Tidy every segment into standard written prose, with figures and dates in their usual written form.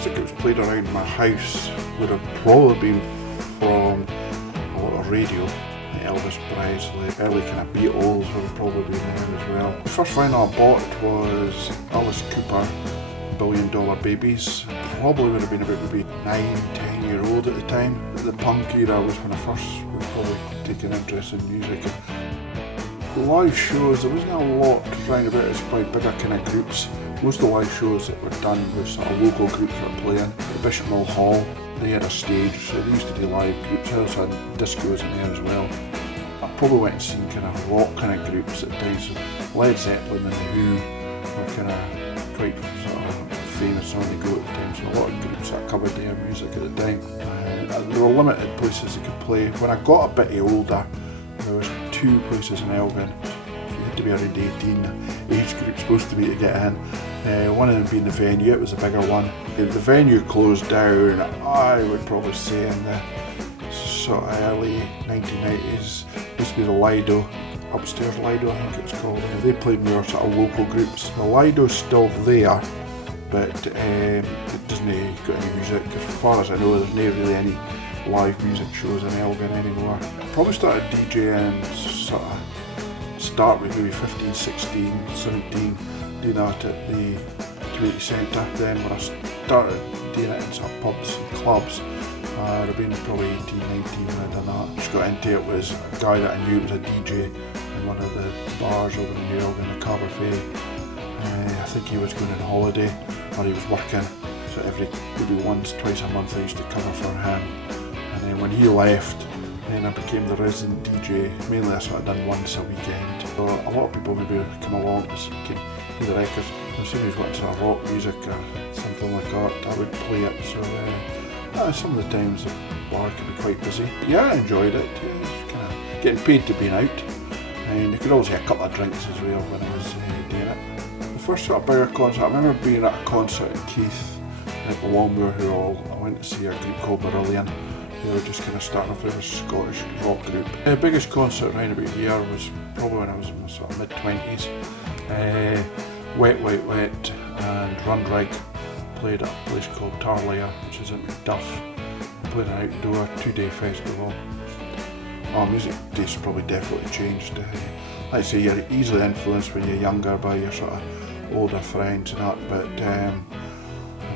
music that was played around my house would have probably been from a lot of radio. Elvis Presley, early kind of Beatles would have probably been there as well. The first vinyl I bought was Alice Cooper, $1 Billion Babies. Probably would have been about maybe 9-10-year-old at the time. The punk era was when I first was probably taking interest in music. Live shows, there wasn't a lot round about us by bigger kind of groups. Most of the live shows that were done was sort of local groups that were playing. At Bishop Mill Hall, they had a stage, so they used to do live groups. They also had discos in there as well. I probably went and seen kind of rock kind of groups at times. So Led Zeppelin and The Who were kind of quite sort of famous on the go at the time. So a lot of groups that covered their music at the time. There were limited places they could play. When I got a bit older, there was 2 places in Elgin. You had to be around 18, age group supposed to be to get in. One of them being the Venue, it was a bigger one. The Venue closed down, I would probably say in the sort of early 1990s. It used to be the Lido, upstairs Lido I think it was called. They played more sort of local groups. The Lido's still there, but it doesn't got any music. As far as I know, there's not really any live music shows in Elgin anymore. I probably started DJing sort of start with maybe 15, 16, 17, doing that at the community centre. Then when I started doing it in sort of pubs and clubs, I'd have been probably 18, 19 when I'd done that. Just got into it was a guy that I knew was a DJ in one of the bars over in New Elgin, the Cabernet. I think he was going on holiday or he was working, so every maybe once, twice a month I used to cover for him. And then when he left, then I became the resident DJ. Mainly I sort of done once a weekend. So a lot of people maybe come along to hear the records. As soon as he got into rock music or something like that, I would play it. So some of the times the bar could be quite busy. Yeah, I enjoyed it. Yeah, just kind of getting paid to be out. And you could always have a couple of drinks as well when I was doing it. The first sort of bigger concert, I remember being at a concert in Keith at Longmoor I went to see a group called Marillion. They were just kind of starting off as a Scottish rock group. The biggest concert around about here was probably when I was in my sort of mid-20s. Wet, Wet, Wet and Run Rig played at a place called Tarlayer, which is in Macduff. Played an outdoor 2-day festival. Music tastes probably definitely changed. Like I say, you're easily influenced when you're younger by your sort of older friends and that, but I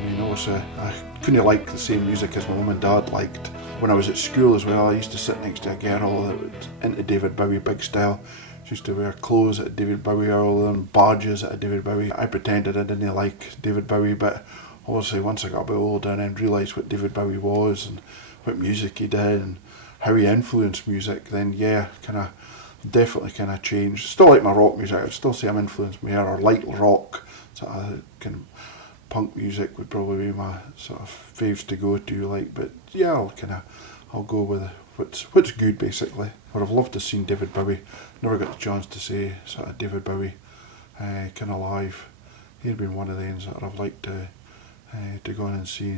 mean, also I couldn't like the same music as my mum and dad liked. When I was at school as well, I used to sit next to a girl that was into David Bowie big style. She used to wear clothes at David Bowie, all them badges at David Bowie. I pretended I didn't like David Bowie, but obviously once I got a bit older and then realised what David Bowie was and what music he did and how he influenced music, then yeah, definitely changed. Still like my rock music, I'd still say I'm influenced more, or light rock, sort of kind of punk music would probably be my sort of faves to go to, like, but yeah, I'll go with what's good basically. But I've loved to see David Bowie. Never got the chance to see sort of David Bowie kind of live. He'd been one of the ones that I've liked to go in and see.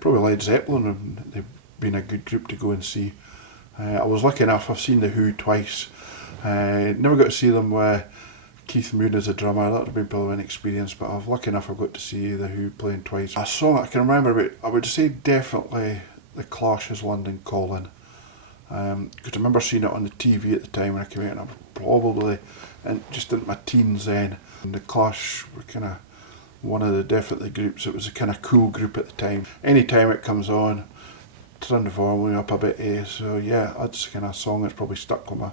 Probably Led Zeppelin, they've been a good group to go and see. I was lucky enough, I've seen The Who twice. Never got to see them with Keith Moon as a drummer. That would have been probably an experience, but I was lucky enough I got to see The Who playing twice. A song I can remember about, I would say definitely The Clash's London Calling. Because I remember seeing it on the TV at the time when I came out, and I was probably just in my teens then. And The Clash were kind of one of the definitely groups. It was a kind of cool group at the time. Any time it comes on, turn the volume up a bit. So yeah, that's the kind of song that's probably stuck with my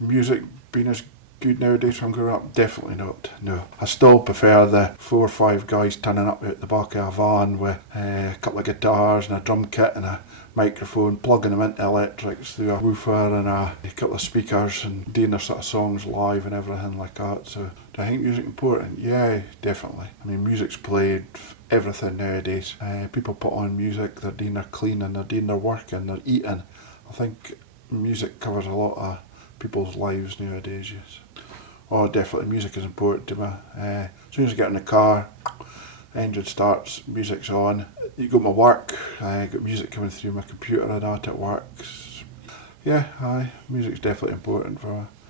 music being as good nowadays from growing up. Definitely not, no. I still prefer the 4 or 5 guys turning up out the back of a van with a couple of guitars and a drum kit and a microphone, plugging them into electrics through a woofer and a couple of speakers and doing their sort of songs live and everything like that. So do I think music important? Yeah, definitely. I mean, music's played everything nowadays. People put on music, they're doing their cleaning, they're doing their work and they're eating. I think music covers a lot of people's lives nowadays, yes. Oh, definitely, music is important to me. As soon as I get in the car, engine starts, music's on. You go to my work, I got music coming through my computer and that at work. Yeah, music's definitely important for me.